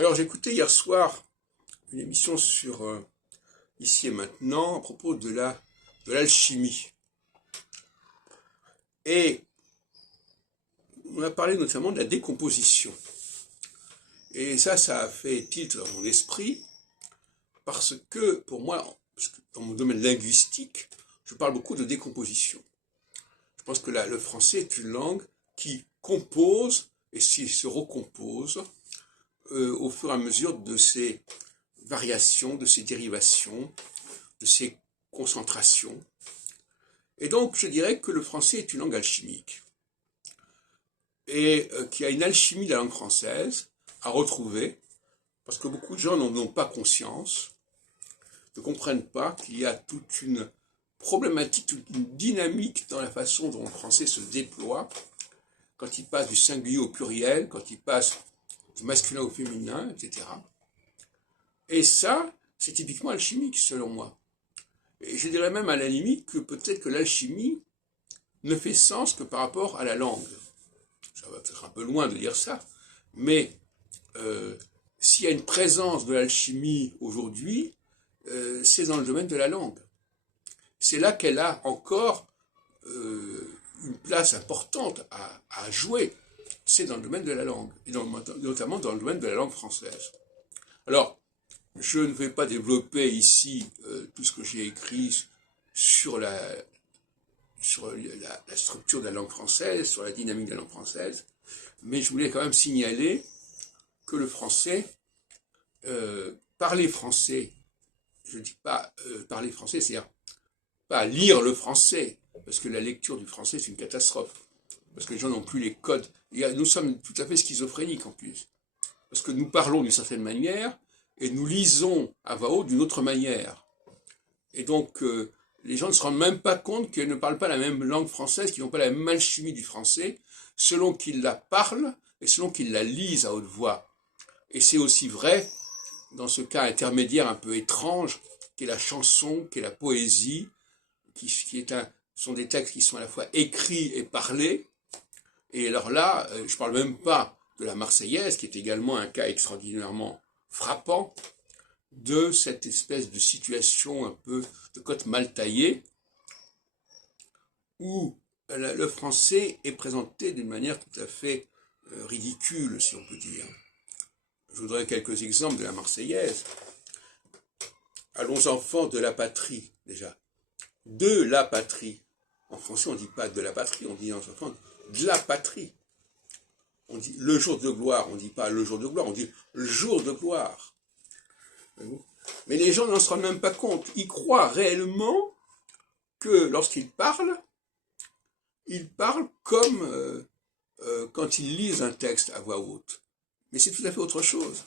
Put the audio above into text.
Alors j'ai écouté hier soir une émission sur Ici et Maintenant à propos de l'alchimie. Et on a parlé notamment de la décomposition. Et ça a fait tilt dans mon esprit, parce que pour moi, dans mon domaine linguistique, je parle beaucoup de décomposition. Je pense que le français est une langue qui compose et se recompose au fur et à mesure de ses variations, de ses dérivations, de ses concentrations. Et donc, je dirais que le français est une langue alchimique et qu'il y a une alchimie de la langue française à retrouver, parce que beaucoup de gens n'en ont pas conscience, ne comprennent pas qu'il y a toute une problématique, toute une dynamique dans la façon dont le français se déploie, quand il passe du singulier au pluriel, quand il passe du masculin au féminin, etc. Et ça, c'est typiquement alchimique, selon moi. Et je dirais même à la limite que peut-être que l'alchimie ne fait sens que par rapport à la langue. Ça va peut-être un peu loin de dire ça, mais s'il y a une présence de l'alchimie aujourd'hui, c'est dans le domaine de la langue. C'est là qu'elle a encore une place importante à jouer. C'est dans le domaine de la langue, et notamment dans le domaine de la langue française. Alors, je ne vais pas développer ici tout ce que j'ai écrit sur la structure de la langue française, sur la dynamique de la langue française, mais je voulais quand même signaler que le français, parler français, je ne dis pas parler français, c'est-à-dire pas lire le français, parce que la lecture du français c'est une catastrophe, parce que les gens n'ont plus les codes. Nous sommes tout à fait schizophréniques en plus, parce que nous parlons d'une certaine manière, et nous lisons à voix haute d'une autre manière. Et donc, les gens ne se rendent même pas compte qu'ils ne parlent pas la même langue française, qu'ils n'ont pas la même alchimie du français, selon qu'ils la parlent et selon qu'ils la lisent à haute voix. Et c'est aussi vrai dans ce cas intermédiaire un peu étrange, qu'est la chanson, qu'est la poésie, sont des textes qui sont à la fois écrits et parlés. Et alors là, je ne parle même pas de la Marseillaise, qui est également un cas extraordinairement frappant de cette espèce de situation un peu de côte mal taillée, où le français est présenté d'une manière tout à fait ridicule, si on peut dire. Je voudrais quelques exemples de la Marseillaise. Allons enfants de la patrie, déjà. De la patrie. En français, on ne dit pas de la patrie, on dit enfants de la patrie. On dit le jour de gloire, on ne dit pas le jour de gloire, on dit le jour de gloire. Mais les gens n'en se rendent même pas compte. Ils croient réellement que lorsqu'ils parlent comme quand ils lisent un texte à voix haute. Mais c'est tout à fait autre chose.